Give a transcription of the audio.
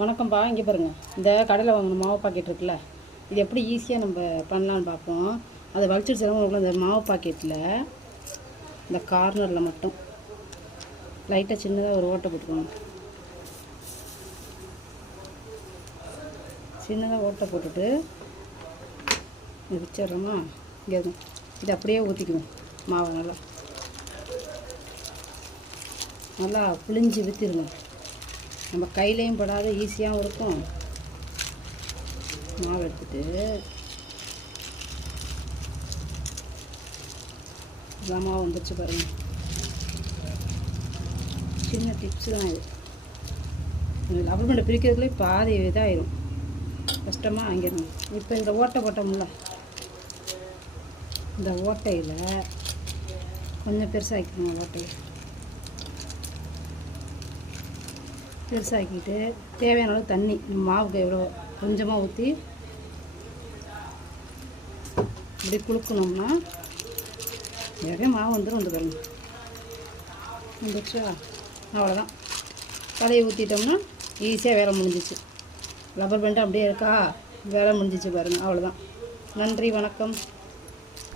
வணக்கம்ப்பா. இங்கே பாருங்கள், இந்த கடையில் வாங்கின மாவு பாக்கெட் இருக்குல்ல, இது எப்படி ஈஸியாக நம்ம பண்ணலான்னு பார்ப்போம். அதை வலிச்சிட்டு செலவுக்குள்ள இந்த மாவு பாக்கெட்டில் இந்த கார்னரில் மட்டும் லைட்டாக சின்னதாக ஒரு ஓட்டை போட்டுக்கணும். சின்னதாக ஓட்டை போட்டுட்டு வச்சிடுறோமா, இங்கே இது அப்படியே ஊற்றிக்குவோம். மாவை நல்லா புளிஞ்சு விற்றுருங்க. நம்ம கையிலையும் படாத ஈஸியாகவும் இருக்கும். மாவு எடுத்துட்டு மாவு வந்துடுச்சு பாருங்கள். சின்ன டிப்ஸ் தான் இது. லப்பர் பேண்டை பிரிக்கிறதுக்குள்ளே பாதி இதாகிடும், கஷ்டமாக வாங்கிடணும். இப்போ இந்த ஓட்டை போட்டோம்ல, இந்த ஓட்டையில் கொஞ்சம் பெருசாகிக்கணும். ஓட்டையை பெருசாக்கிட்டு தேவையான அளவு தண்ணி மாவுக்கு எவ்வளோ கொஞ்சமாக ஊற்றி இப்படி குளுக்கணும்னா நிறைய மாவு வந்துடும். பாருங்க, வந்துடுச்சா? அவ்வளோதான். கடையை ஊற்றிட்டோம்னா ஈஸியாக வேலை முடிஞ்சிச்சு. லப்பர் பேண்டு அப்படியே இருக்கா, வேலை முடிஞ்சிச்சு பாருங்கள். அவ்வளோதான். நன்றி, வணக்கம்.